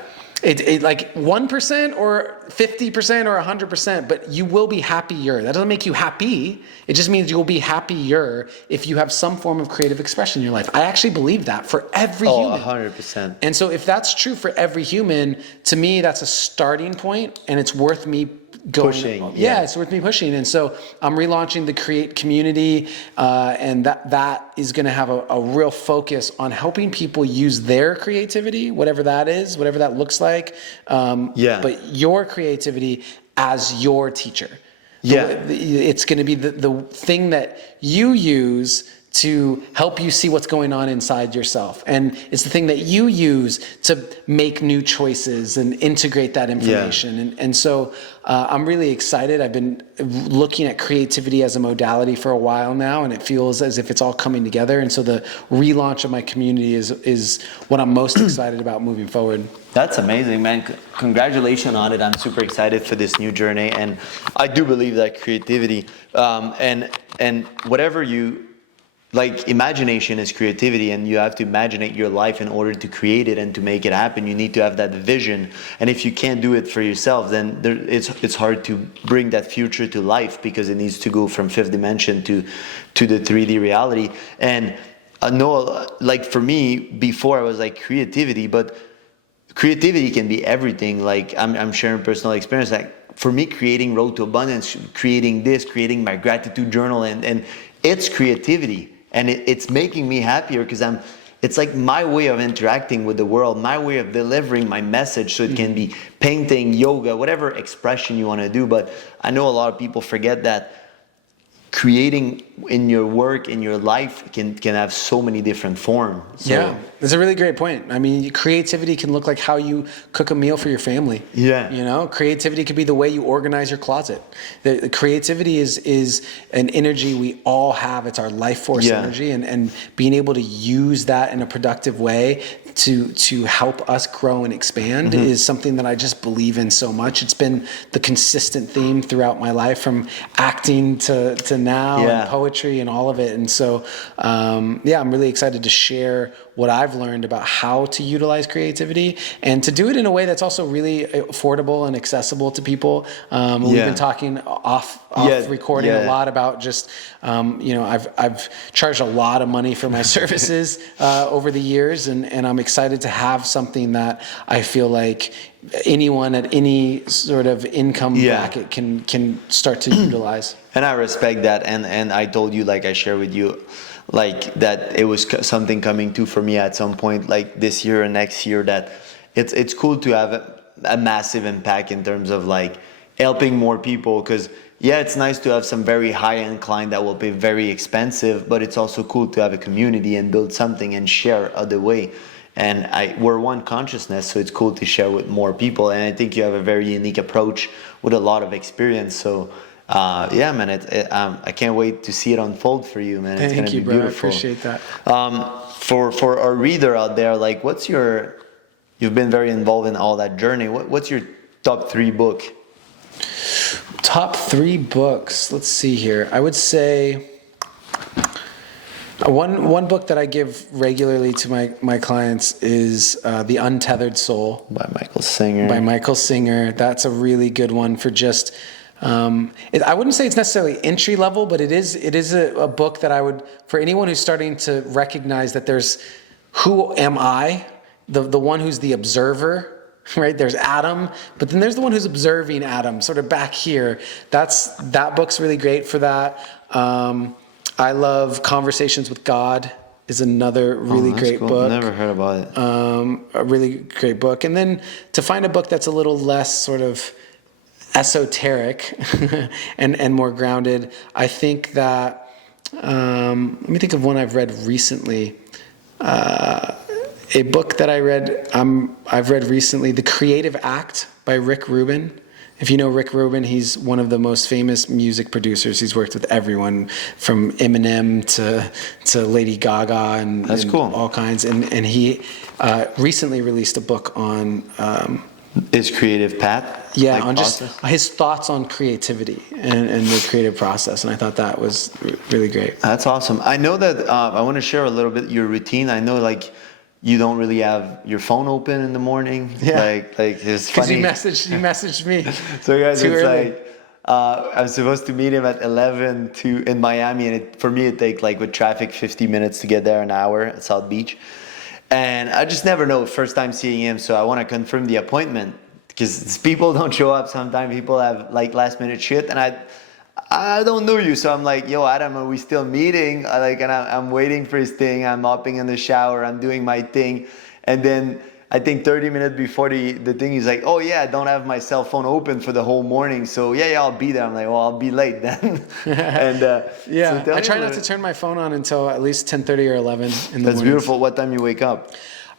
It like 1% or 50% or 100%, but you will be happier. That doesn't make you happy. It just means you'll be happier if you have some form of creative expression in your life. I actually believe that for every human. 100%. And so if that's true for every human, to me, that's a starting point, and it's worth me pushing. Yeah, it's worth me pushing. And so I'm relaunching the Create community, and that is going to have a real focus on helping people use their creativity, whatever that is, whatever that looks like. But your creativity as your teacher. It's going to be the thing that you use to help you see what's going on inside yourself. And it's the thing that you use to make new choices and integrate that information. And so I'm really excited. I've been looking at creativity as a modality for a while now, and it feels as if it's all coming together. And so the relaunch of my community is what I'm most excited about moving forward. That's amazing, man. Congratulations on it. I'm super excited for this new journey. And I do believe that creativity and whatever you... Like, imagination is creativity, and you have to imagine your life in order to create it and to make it happen. You need to have that vision. And if you can't do it for yourself, then it's hard to bring that future to life, because it needs to go from fifth dimension to the 3D reality. And I know, like, for me, before I was like creativity, but creativity can be everything. Like, I'm sharing personal experience. Like, for me, creating Road to Abundance, creating this, creating my gratitude journal, and it's creativity. And it's making me happier, because it's like my way of interacting with the world, my way of delivering my message. So it can be painting, yoga, whatever expression you want to do. But I know a lot of people forget that creating in your work, in your life, can have so many different forms. So, that's a really great point. I mean, creativity can look like how you cook a meal for your family. You know, creativity could be the way you organize your closet. The creativity is an energy we all have. It's our life force energy, and being able to use that in a productive way to help us grow and expand is something that I just believe in so much. It's been the consistent theme throughout my life, from acting to now, Yeah. and poetry and all of it. And so, yeah, I'm really excited to share what I've learned about how to utilize creativity and to do it in a way that's also really affordable and accessible to people. We've been talking off recording a lot about just, I've charged a lot of money for my services over the years, and I'm excited to have something that I feel like anyone at any sort of income bracket can start to utilize. And I respect that, and I told you, like I share with you, like that it was something coming to for me at some point, like this year and next year, that it's cool to have a massive impact in terms of like helping more people, because it's nice to have some very high-end client that will pay very expensive, but it's also cool to have a community and build something and share other way. And we're one consciousness, so it's cool to share with more people. And I think you have a very unique approach with a lot of experience. So, man, I can't wait to see it unfold for you, man. It's Thank you, be bro. beautiful. I appreciate that. For our reader out there, like, you've been very involved in all that journey. What's your top 3 book? Top 3 books. Let's see here. I would say one book that I give regularly to my clients is The Untethered Soul By Michael Singer. By Michael Singer. That's a really good one for just. I wouldn't say it's necessarily entry level, but it is a book that I would, for anyone who's starting to recognize that there's who am I, the one who's the observer. Right, there's Adam, but then there's the one who's observing Adam, sort of back here. That book's really great for that. I love Conversations with God is another really great book. Never heard about it. A really great book. And then to find a book that's a little less sort of esoteric and more grounded, I think that, let me think of one I've read recently. A book that I've read recently, The Creative Act by Rick Rubin. If you know Rick Rubin, he's one of the most famous music producers. He's worked with everyone from Eminem to Lady Gaga and all kinds. And he recently released a book on his creative path. Yeah, on just his thoughts on creativity and the creative process. And I thought that was really great. That's awesome. I know that I want to share a little bit your routine. I know like you don't really have your phone open in the morning. Yeah. Like it's funny. Because you messaged me. So guys, too it's early. like I'm supposed to meet him at 11 in Miami, and for me it takes like with traffic 50 minutes to get there, an hour at South Beach. And I just never know, first time seeing him, so I want to confirm the appointment because people don't show up. Sometimes people have like last minute shit, and I don't know you, so I'm like, yo, Adam, are we still meeting? And I'm waiting for his thing. I'm hopping in the shower. I'm doing my thing. And then I think 30 minutes before the thing, he's like, oh, yeah, I don't have my cell phone open for the whole morning. So, yeah, I'll be there. I'm like, well, I'll be late then. And yeah, so I try not to turn my phone on until at least 10:30 or 11 in the morning. That's beautiful. What time you wake up?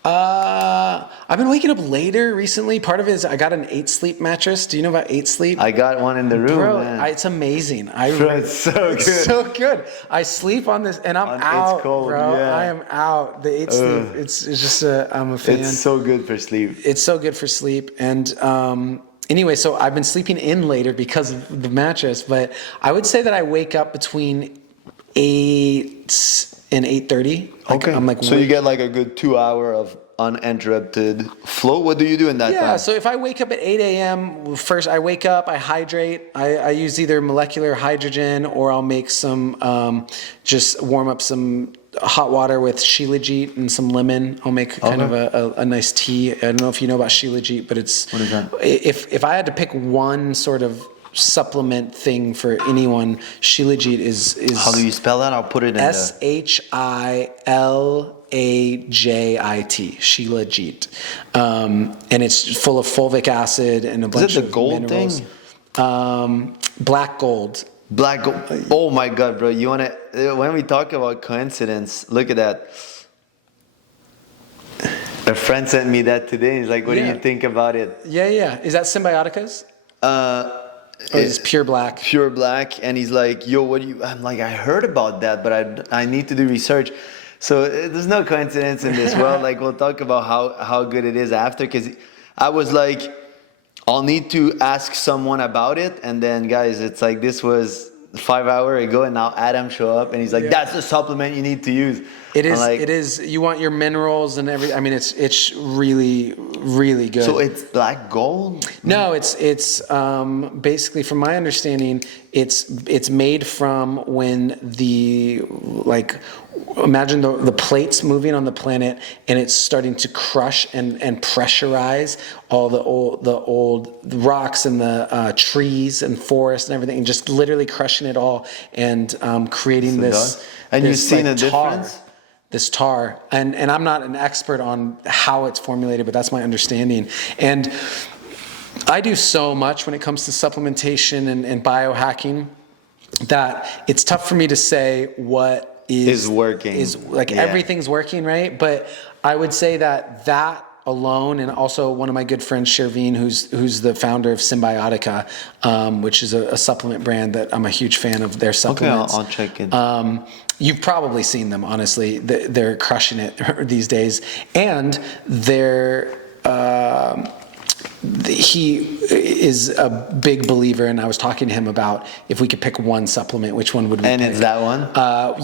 I've been waking up later recently. Part of it is I got an 8 Sleep mattress. Do you know about 8 Sleep? I got one in the room, bro. man. It's amazing. It's so good. It's so good. I sleep on this, and I'm out, cold, bro. yeah. I am out. The 8 Sleep. It's just I'm a fan. It's so good for sleep. It's so good for sleep, and anyway, so I've been sleeping in later because of the mattress. But I would say that I wake up between 8 and 8:30. Okay. I'm like, so you get like a good 2 hour of uninterrupted flow. What do you do in that time? Yeah, so if I wake up at 8 a.m., first I wake up, I hydrate. I use either molecular hydrogen or I'll make some, just warm up some hot water with shilajit and some lemon. I'll make kind of a nice tea. I don't know if you know about shilajit, but it's... What is that? If I had to pick one sort of supplement thing for anyone, shilajit is How do you spell that? I'll put it in Shilajit, Shilajit, and it's full of fulvic acid and a bunch Is it the of gold minerals. thing? Black gold. Black gold. Oh my God, bro! You wanna? When we talk about coincidence, look at that. A friend sent me that today. He's like, "What do you think about it?" Yeah. Is that Symbiotica's? Or is it pure black? Pure black, and he's like, "Yo, what do you?" I'm like, "I heard about that, but I need to do research." So there's no coincidence in this world. Like we'll talk about how good it is after, because I was like, I'll need to ask someone about it, and then guys, it's like this was 5 hours ago, and now Adam show up and he's like, "That's the supplement you need to use." It is. Like, it is. You want your minerals and every. I mean, it's really, really good. so it's black gold? No, it's basically, from my understanding, it's made from when imagine the plates moving on the planet, and it's starting to crush and pressurize all the old rocks and the trees and forests and everything, and just literally crushing it all and creating this. And this, you've seen like, a difference? This tar, and I'm not an expert on how it's formulated, but that's my understanding. And I do so much when it comes to supplementation and biohacking that it's tough for me to say what is working. Everything's working, right? But I would say that alone, and also one of my good friends, Shervin, who's the founder of Symbiotica, which is a supplement brand that I'm a huge fan of their supplements. Okay, I'll check it. You've probably seen them, honestly. They're crushing it these days. And he is a big believer, and I was talking to him about if we could pick one supplement, which one would we pick? And it's that one?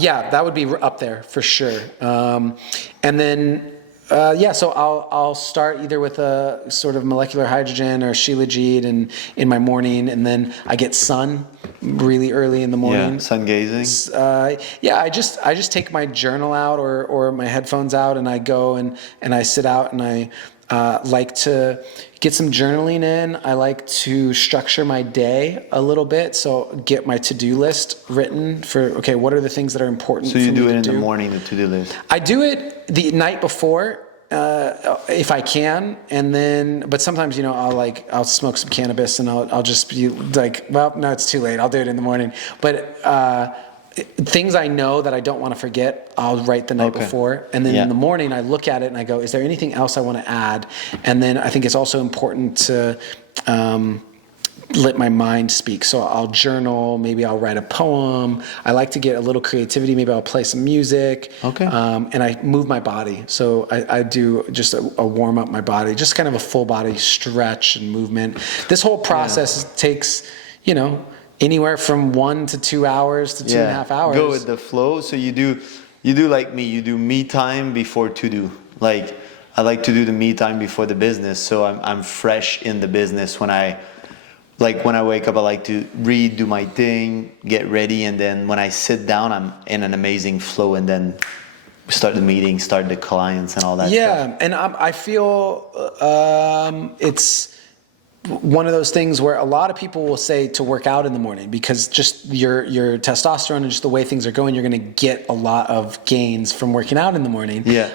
Yeah, that would be up there for sure. And then, so I'll start either with a sort of molecular hydrogen or shilajit in my morning, and then I get sun really early in the morning. Yeah, sun gazing. I just take my journal out or my headphones out, and I go and I sit out, and I like to get some journaling in. I like to structure my day a little bit, so get my to-do list written for, okay, what are the things that are important for me to do? So you do it in the morning, the to-do list? I do it the night before, if I can, and then, but sometimes, I'll smoke some cannabis, and I'll just be like, well, no, it's too late. I'll do it in the morning. But things I know that I don't want to forget, I'll write the night before. And then in the morning, I look at it and I go, is there anything else I want to add? And then I think it's also important to let my mind speak. So I'll journal, maybe I'll write a poem. I like to get a little creativity. Maybe I'll play some music. Okay. And I move my body. So I do just a warm up my body, just kind of a full body stretch and movement. This whole process takes, anywhere from 1 to 2 hours to 2.5 hours. Go with the flow. So you do like me. You do me time before to do. Like, I like to do the me time before the business. So I'm fresh in the business when I wake up. I like to read, do my thing, get ready, and then when I sit down, I'm in an amazing flow, and then start the meeting, start the clients, and all that. Yeah, and I feel it's one of those things where a lot of people will say to work out in the morning, because just your testosterone and just the way things are going, you're going to get a lot of gains from working out in the morning. Yeah.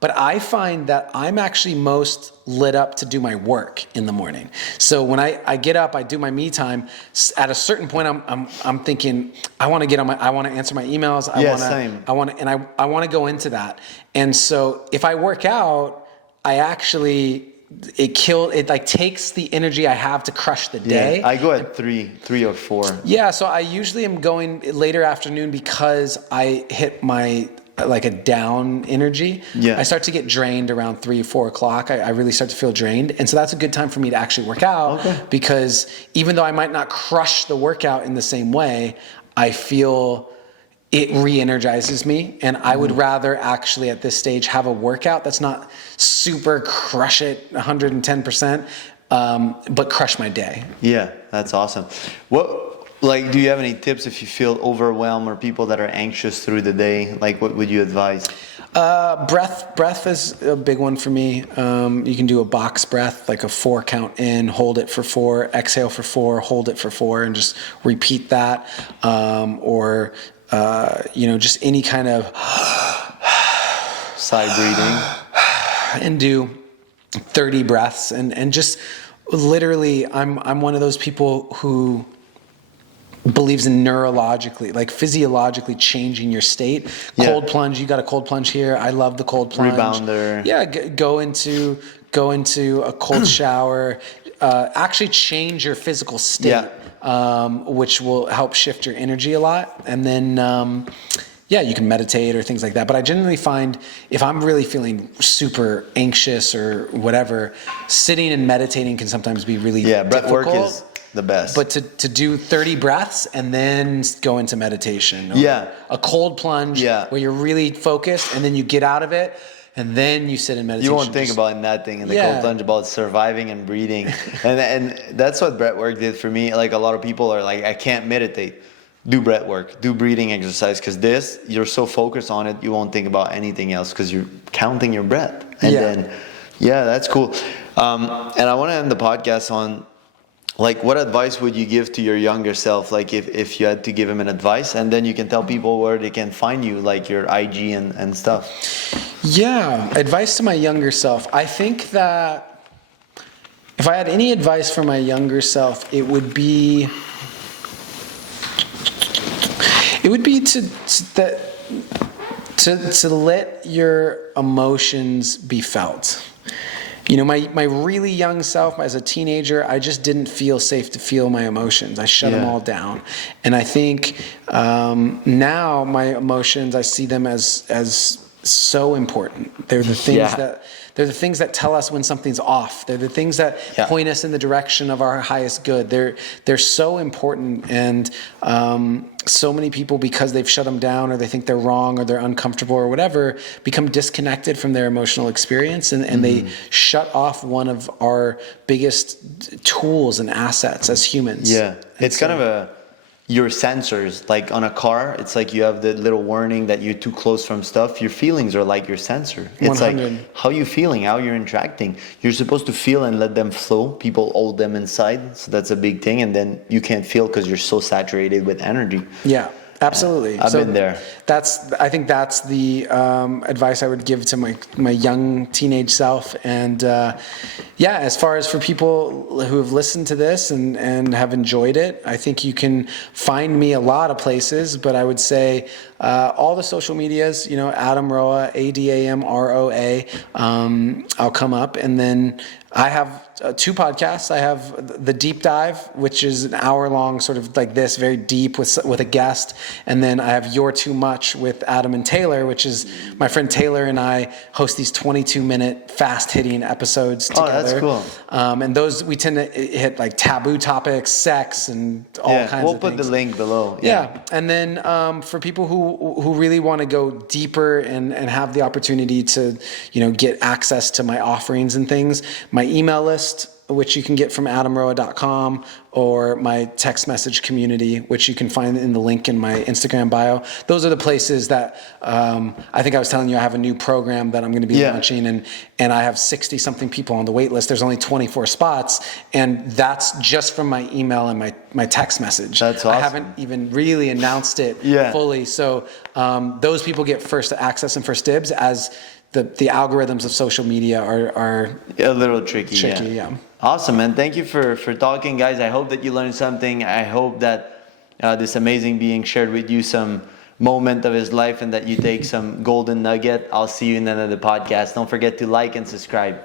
But I find that I'm actually most lit up to do my work in the morning. So when I get up, I do my me time. At a certain point, I'm thinking, I want to answer my emails. I want to go into that. And so if I work out, it like takes the energy I have to crush the day. Yeah, I go at 3 or 4. Yeah, so I usually am going later afternoon because I hit my a down energy. Yeah. I start to get drained around 3, 4 o'clock. I really start to feel drained. And so that's a good time for me to actually work out, because even though I might not crush the workout in the same way, I feel it re-energizes me, and I would rather actually at this stage have a workout that's not super crush it 110%, but crush my day. Yeah, that's awesome. Do you have any tips if you feel overwhelmed or people that are anxious through the day? Like, what would you advise? Breath is a big one for me. You can do a box breath, like a 4 count in, hold it for 4, exhale for 4, hold it for 4, and just repeat that. Or just any kind of side breathing, and do 30 breaths, and just literally, I'm one of those people who believes in neurologically, like physiologically changing your state. Cold plunge, you got a cold plunge here. I love the cold plunge. Rebounder. Yeah, go into a cold shower. Actually change your physical state, which will help shift your energy a lot. And then, you can meditate or things like that. But I generally find if I'm really feeling super anxious or whatever, sitting and meditating can sometimes be really difficult. Breath work the best. But to do 30 breaths and then go into meditation. Or Yeah. a cold plunge where you're really focused and then you get out of it and then you sit in meditation. You won't think about that thing in the cold plunge about surviving and breathing. and that's what breath work did for me. Like a lot of people are like, I can't meditate. Do breath work, do breathing exercise, because this, you're so focused on it, you won't think about anything else because you're counting your breath. And then, that's cool. And I want to end the podcast on, like, what advice would you give to your younger self? Like if you had to give him an advice, and then you can tell people where they can find you, like your IG and stuff. Yeah, advice to my younger self. I think that if I had any advice for my younger self, it would be to let your emotions be felt. You know, my really young self, as a teenager, I just didn't feel safe to feel my emotions. I shut them all down. And I think now my emotions, I see them as so important. They're the things that tell us when something's off. They're the things that point us in the direction of our highest good. They're so important, and so many people, because they've shut them down, or they think they're wrong, or they're uncomfortable, or whatever, become disconnected from their emotional experience, and they shut off one of our biggest tools and assets as humans. Yeah, it's kind of your sensors, like on a car, it's like you have the little warning that you're too close from stuff. Your feelings are like your sensor. It's 100. like how you feeling, how you're interacting. You're supposed to feel and let them flow. People hold them inside, so that's a big thing. And then you can't feel because you're so saturated with energy. Yeah, absolutely. I've been there. I think that's the advice I would give to my young teenage self. And as far as for people who have listened to this and have enjoyed it, I think you can find me a lot of places, but I would say all the social medias, Adam Roa, ADAMROA, I'll come up. And then I have 2 podcasts. I have the Deep Dive, which is an hour-long, sort of like this, very deep with a guest. And then I have You're Too Much with Adam and Taylor, which is my friend Taylor and I host these 22-minute fast-hitting episodes together. Oh, that's cool. And those, we tend to hit like taboo topics, sex, and all kinds of things. We'll put the link below. Yeah. And then for people who really want to go deeper and have the opportunity to, get access to my offerings and things, my email list, which you can get from adamroa.com, or my text message community, which you can find in the link in my Instagram bio. Those are the places that I think I was telling you I have a new program that I'm going to be launching, and I have 60-something people on the wait list. There's only 24 spots, and that's just from my email and my text message. That's awesome. I haven't even really announced it fully. So those people get first access and first dibs, as the algorithms of social media are a little tricky. Yeah. Awesome, man. Thank you for talking, guys. I hope that you learned something. I hope that this amazing being shared with you some moment of his life, and that you take some golden nugget. I'll see you in another podcast. Don't forget to like and subscribe.